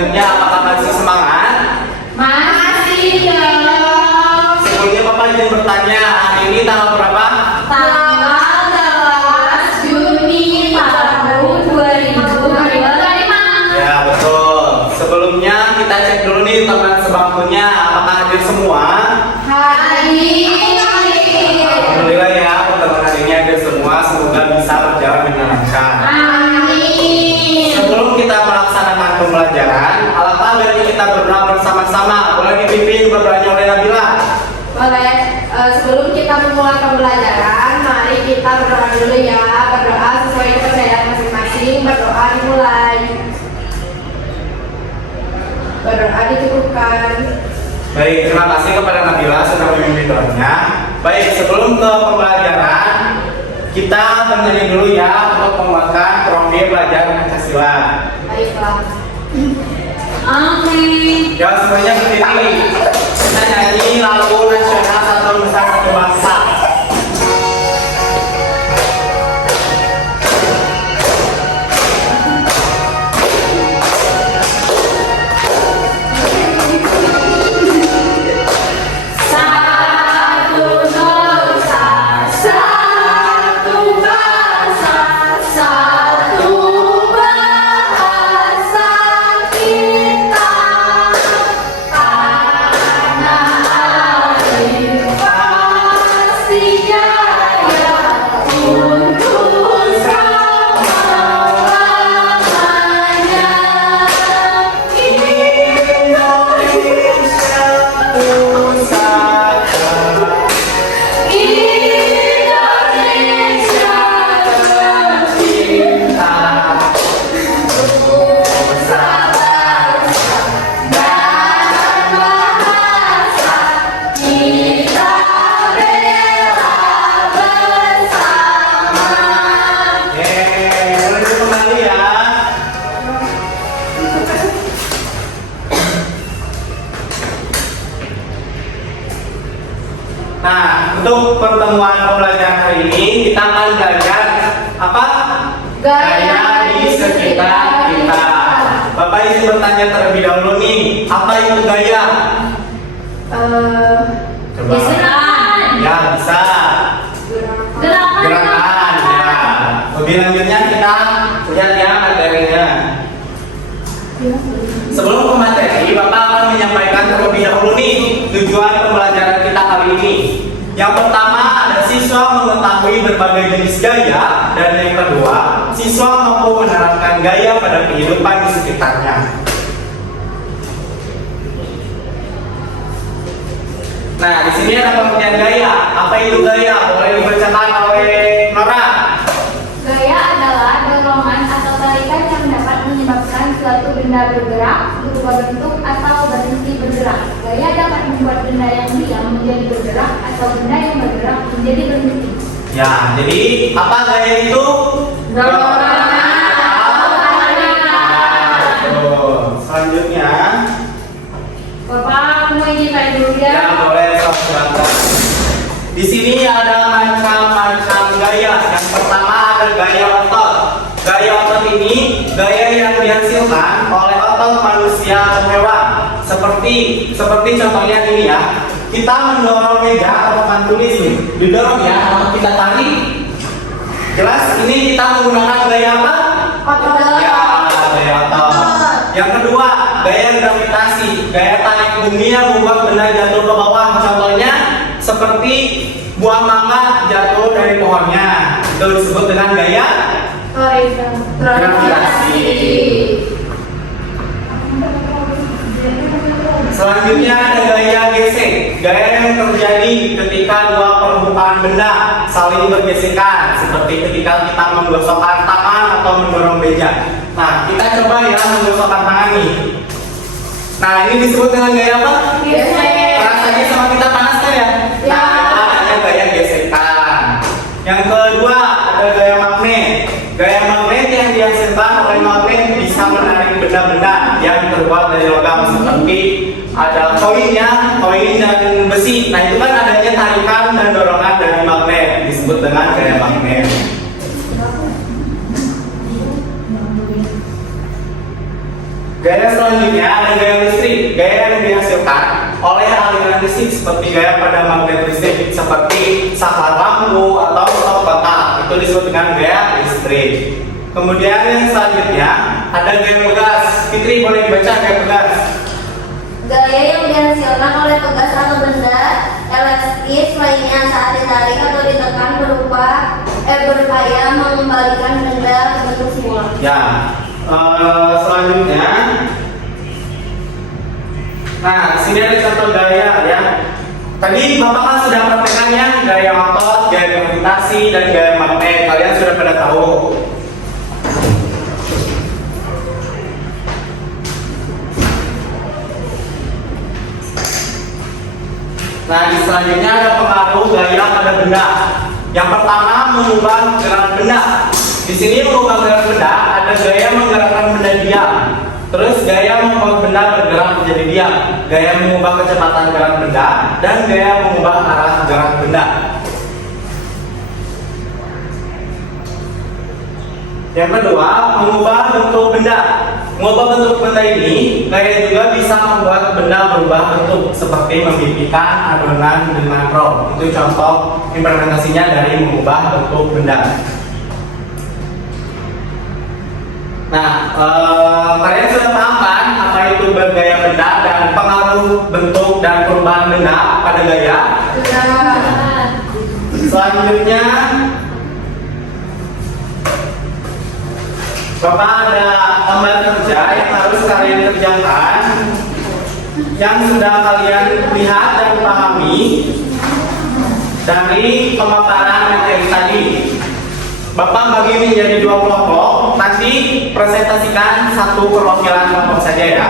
selanjutnya apakah masih semangat? Masih dong. Sebelumnya Bapak izin bertanya, hari ini tanggal berapa? Tanggal 11 Juni tahun 2025. Ya betul. Sebelumnya kita cek dulu nih teman sebangkunya apakah hadir semua? Hadir. Alhamdulillah ya, teman hari ini hadir semua. Semoga bisa berjalan dengan lancar. Amin. Sebelum kita melaksanakan pembelajaran, alangkah baiknya kita berdoa bersama-sama. Boleh dipimpin berdoanya oleh Nabila. Boleh. Sebelum kita memulai pembelajaran, mari kita berdoa dulu ya. Berdoa sesuai kepercayaan masing-masing. Berdoa dimulai. Berdoa dicukupkan. Baik, terima kasih kepada Nabila sudah memimpin doanya. Baik, sebelum ke pembelajaran, kita bernyanyi dulu ya untuk menguatkan profil belajar Pancasila. Baiklah. Amin. Ya semuanya berdiri. Kita nyanyi lagu nasional Satu Nusa Satu Bangsa. Satu nusa, satu bangsa, satu bahasa kita. Tanah air pasti jaya untuk selama-lamanya. Indonesia Pusaka. Indonesia tercinta, bangsa dan bahasa kita rela bersama. Boleh kembali ya. Nah, untuk pertemuan pembelajaran hari ini kita akan belajar apa? Gaya di sekitar kita. Bapak izin bertanya terlebih dahulu nih, apa itu gaya? Coba. Gerakan. Ya bisa. Gerakan ya. Lebih lanjutnya kita lihat ya materinya. Sebelum ke materi, Bapak akan menyampaikan terlebih dahulu nih tujuan pembelajaran kita kali ini. Yang pertama ada siswa mengetahui berbagai jenis gaya, dan yang kedua siswa mampu menerapkan gaya pada kehidupan di sekitarnya. Nah, di sini ada pengertian gaya. Apa itu gaya? Boleh dibacakan oleh Nora. Gaya adalah dorongan atau tarikan yang dapat menyebabkan suatu benda bergerak, berubah bentuk, atau berhenti bergerak. Gaya dapat membuat benda yang diam menjadi bergerak atau benda yang bergerak menjadi berhenti. Ya, jadi apa gaya itu? Dorongan atau tarikan. Betul. Selanjutnya, Bapak mau izin tanya dulu ya ya. boleh silakan. Di sini ada macam-macam gaya. Yang pertama ada gaya otot. Gaya otot ini gaya yang dihasilkan oleh otot manusia atau hewan. Seperti contohnya ini ya. Kita mendorong meja atau papan tulis nih, didorong ya atau kita tarik. Jelas ini kita menggunakan gaya apa? Otot. Ya, gaya otot. Yang kedua, gaya gravitasi. Gaya tarik bumi yang membuat benda jatuh ke bawah. Contohnya seperti buah mangga jatuh dari pohonnya. Itu disebut dengan gaya gravitasi. Selanjutnya ada gaya gesek. Gaya yang terjadi ketika dua permukaan benda saling bergesekan, seperti ketika kita menggosokkan tangan atau mendorong meja. Nah, kita coba ya menggosokkan tangan nih. Nah, ini disebut dengan gaya apa? Gesek. Rasanya sama kita panas kan ya? Ya. Nah, itu namanya gaya gesekan. Yang kedua ada gaya magnet. Gaya magnet yang dihasilkan oleh magnet bisa menarik benda-benda yang terbuat dari logam seperti ada koin dan besi. Nah, itu kan adanya tarikan dan dorongan dari magnet, disebut dengan gaya magnet. Gaya selanjutnya ada gaya listrik. Gaya yang dihasilkan oleh aliran listrik seperti gaya pada magnet listrik seperti saklar lampu atau stop kotak. Itu disebut dengan gaya listrik. Kemudian yang selanjutnya ada gaya pegas. Fitri boleh dibaca gaya pegas. Gaya yang dihasilkan oleh pegas atau benda elastis lainnya saat ditarik atau ditekan berupaya mengembalikan benda ke bentuk semula. Ya, selanjutnya, nah sini ada contoh gaya ya. Tadi Bapak kan sudah praktekannya gaya otot, gaya gravitasi, dan gaya magnet. Kalian sudah pada tahu. Nah, di selanjutnya ada pengaruh gaya pada benda. Yang pertama mengubah gerakan benda. Di sini mengubah gerakan benda ada gaya menggerakkan benda diam. Terus gaya membuat benda bergerak menjadi diam. Gaya mengubah kecepatan gerak benda dan gaya mengubah arah gerak benda. Yang kedua, mengubah bentuk benda. Mengubah bentuk benda ini, gaya juga bisa membuat benda berubah bentuk seperti memipihkan adonan dengan roll. Itu contoh implementasinya dari mengubah bentuk benda. Nah, kalian sudah paham kan apa itu bergaya benda dan pengaruh bentuk dan perubahan benda pada gaya? Selanjutnya, Bapak ada gambar kerja yang harus kalian kerjakan yang sudah kalian lihat dan pahami dari pemaparan materi tadi. Bapak bagi menjadi 2 kelompok, nanti presentasikan 1 perwakilan kelompok saja ya.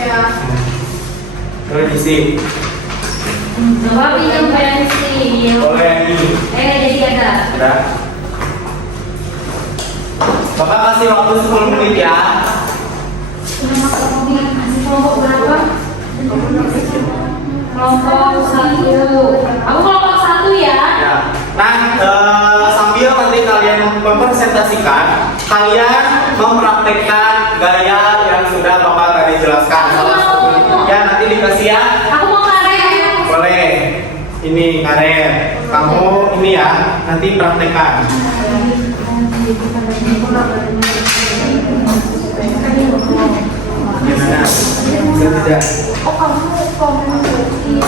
Ya. Boleh diisi. Bapak pinjam pensil. Boleh ini. Jadi ada. Ada. Bapak kasih waktu 10 menit ya. Kelompok berapa? Kelompok 1. Aku kelompok 1 ya. Ya. Nah, sambil nanti kalian mempresentasikan, kalian mempraktekkan gaya yang sudah Bapak tadi jelaskan. Ya, nanti dikasih ya. Aku mau karet. Boleh. Ini karet. Kamu ini ya, nanti praktekkan. Gimana? Bisa tidak? Oh, kamu komen di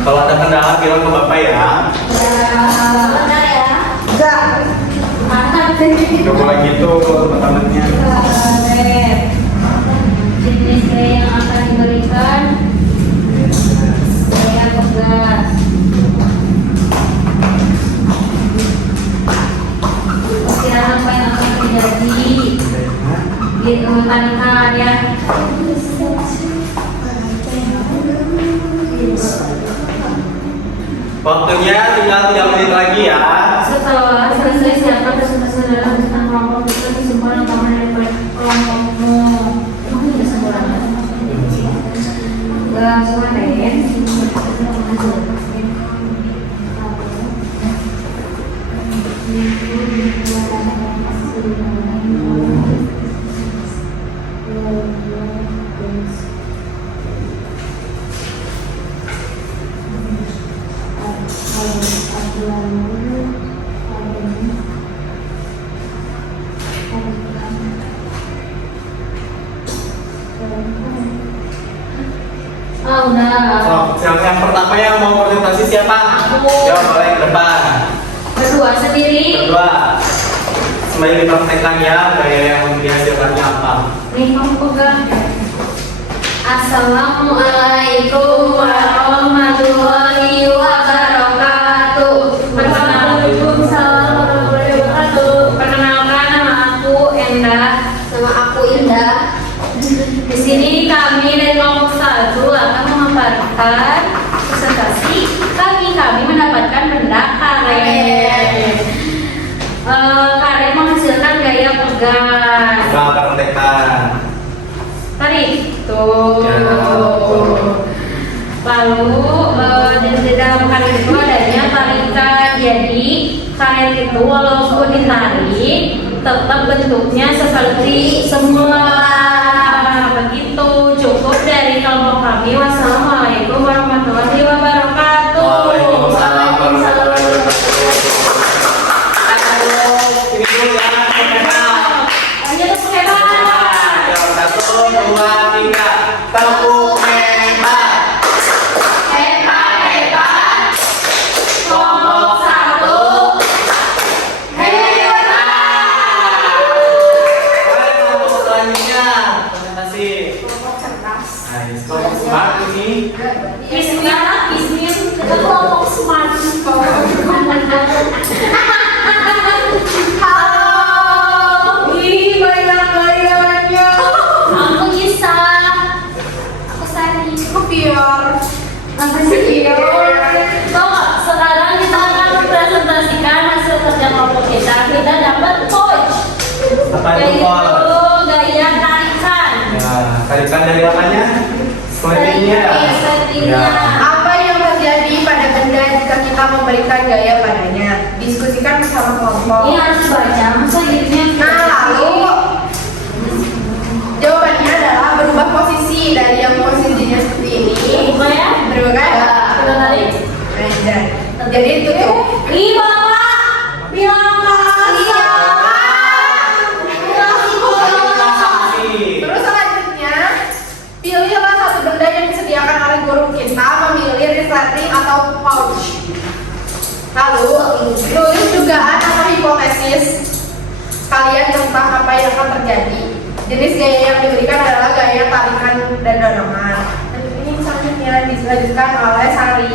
Kalau ada kendala bilang ke Bapak ya. Benar ya? Enggak. Mantap. Gak boleh gitu teman-temannya. Jenis gaya yang akan diberikan gaya pegas. Perkiraan apa yang akan terjadi di mekanika ya. Waktunya tinggal 3 menit lagi ya. Setelah selesai siapkan presentasi dalam tentang kelompok itu kesimpulan utama dari kelompokmu. Ini kesimpulannya. Enggak semua deh. Oh, udah. So, yang pertama yang mau presentasi siapa? Aku. Ya boleh ke depan. Berdua sendiri. Kedua, sembari dipraktekkan ya gaya yang dihasilkannya apa. Nih kamu pegang. Assalamualaikum warahmatullahi wabarakatuh. Waalaikumsalam warahmatullahi wabarakatuh. Perkenalkan, nama aku Endah. Nama aku Indah. Di sini kami dari kelompok 1 akan memaparkan presentasi kami mendapatkan benda karet. Karet menghasilkan gaya pegas. Coba praktekkan. Tarik. Tuh. Ya. Lalu di dalam karet itu adanya tarikan. Jadi karet itu walaupun ditarik tetap bentuknya seperti semula. Begitu. Cukup dari kelompok kami. Wassalamualaikum warahmatullahi wabarakatuh. Waalaikumsalam warahmatullahi wabarakatuh. Ini dulu ya, hebat. Lanjut tepuk hebat. 1, 2, 3. Tepuk hebat. Hebat, hebat. Kelompok 1. Hebat. Boleh kelompok selanjutnya. Terima kasih. Kelompok cerdas. Nice. Kelompok smart ini. Ismia itu kelompok smart. Halo. Ih, banyak gayanya. Aku Isa. Aku Sari. Aku Pior. Aku Pior. Tahu nggak? Sekarang kita akan mempresentasikan hasil kerja kelompok kita. Kita dapat coach. Apa itu, Yaitu Paul? gaya tarikan. Ya, tarikan dari apanya? Selanjutnya. Settingnya. Apa yang terjadi pada benda jika kita memberikan gaya padanya? Diskusikan bersama kelompok. Ini harus baca. Masa gitunya? Nah, lalu jawabannya adalah berubah posisi dari yang posisinya seperti ini. Buka ya? Berubah kan? Kita tarik. Jadi tutup. Ih, Bapak. Bilang Iya. Sanksi. Terus selanjutnya, pilihlah satu benda yang disediakan oleh guru kita, memilih resleting atau pouch. Lalu, tulis dugaan atau hipotesis kalian tentang apa yang akan terjadi. Jenis gaya yang diberikan adalah gaya tarikan dan dorongan. Ini selanjutnya dilanjutkan oleh Sari.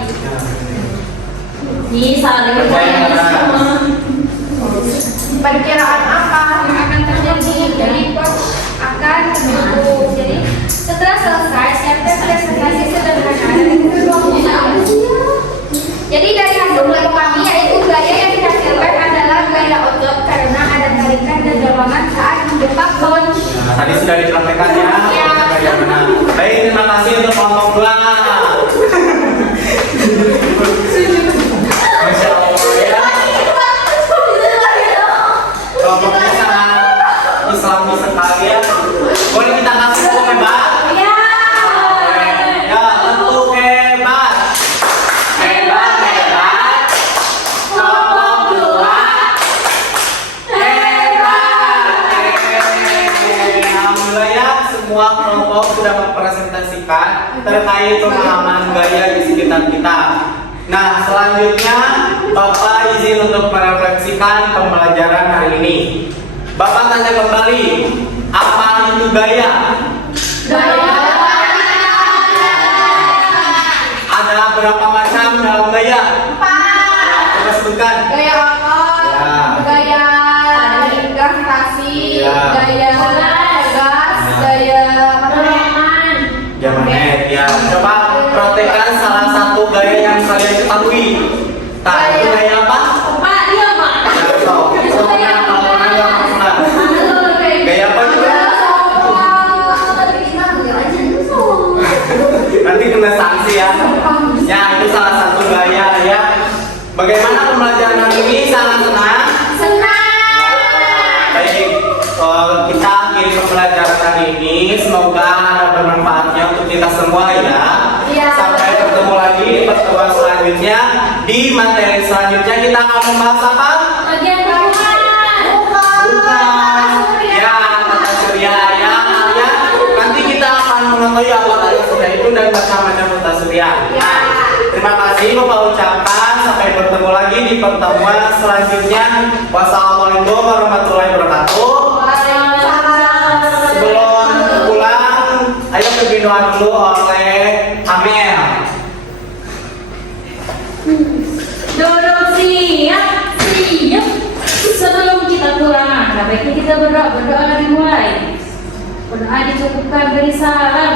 Ih, saling percaya semua. Perkiraan apa? Yang akan terjadi. Jadi coach akan menunggu. Jadi setelah selesai, siapkan presentasi sederhana dengan kelompok. Jadi dari hasil kelompok kami yaitu gaya yang dihasilkan adalah gaya otot karena ada tarikan dan dorongan saat mendepak coach. Nah, tadi sudah dipraktekkan ya. Ya. Bagaimana? Baik, terima kasih untuk kelompok 2. Masya Allah ya. Kelompoknya sangat islami sekali ya. Boleh kita kasih tepuk hebat? Ya. Ya, tepuk hebat. Hebat, hebat. Kelompok 2. Hebat. Alhamdulillah ya, semua kelompok sudah mempresentasikan terkait pemahaman gaya di sekitar kita. Nah, selanjutnya Bapak izin untuk merefleksikan pembelajaran hari ini. Bapak tanya kembali, apa itu gaya? Ada berapa macam dalam gaya? Coba sebutkan. Gaya otot, Ya. gaya gravitasi, Ya. gaya gas, gaya Dorongan. Jamanet ya. Coba praktekkan salah satu gaya yang kalian ketahui. Nah, itu gaya apa? Pak, dia Pak. Ya, so, semuanya kalau ada masalah. Gaya apa juga? Nanti kena sanksi ya. Ya, itu salah satu gaya ya. Bagaimana pembelajaran hari ini? Sangat senang. Baik, kita akhiri pembelajaran hari ini. Semoga ada bermanfaatnya untuk kita semua ya. Iya. Sampai bertemu lagi di pertemuan selanjutnya. Di materi selanjutnya kita akan membahas apa? Bagian hubungan. Bukan. Ya, tata surya ya. Ya, nanti kita akan mengetahui apa tata surya itu dan macam-macam tata surya. Ya. Terima kasih Bapak ucapkan. Sampai bertemu lagi di pertemuan selanjutnya. Wassalamualaikum warahmatullahi wabarakatuh. Sebelum pulang, ayo pimpin doa dulu oleh Amel. Dorong siap. Sebelum kita pulang, baiknya kita berdoa dimulai. Berdoa dicukupkan beri salam.